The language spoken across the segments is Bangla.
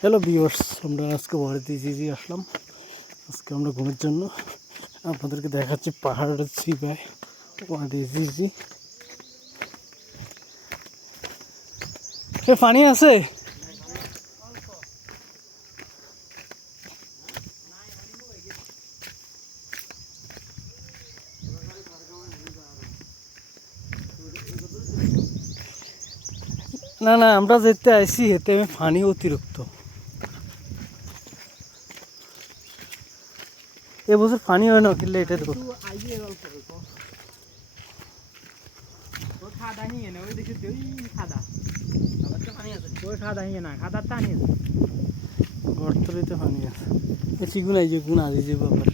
হ্যালো ভিউয়ার্স, আমরা আজকে বাড়িতে আসলাম। আজকে আমরা ঘুমের জন্য আপনাদেরকে দেখাচ্ছি পাহাড়ের চিপায় ওয়াড়িতে। পানি আছে? না না, আমরা যেতে আইছি এতে পানি অতিরিক্ত। এবছর পানি হয় না কিনলে এটা দেখো। গর্তরিতে পানি আছে। এই চিগুন আই যে গুণ আজি যাবো আবার।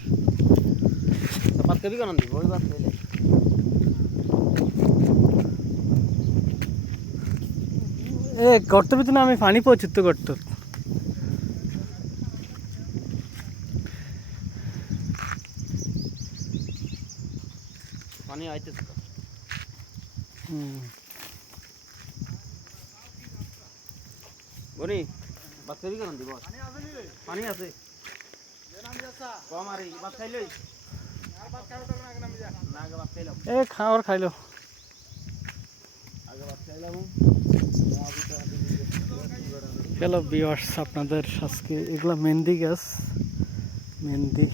এ গর্ত ভিতরে আমি পানি পৌঁছিত গর্ত। পানি আইতেছে তো। বনি বাচ্চা দিকে না দিব পানি আছে কম আর বাদ খাইলই না আগে বাদ খাইলাম এ খাওয়ার খাইলো আগে বাদ খাইলাম। হ্যালো ভিউয়ার্স, আপনাদের আজকে এগুলা মেহেন্দি গাছ, মেহেন্দি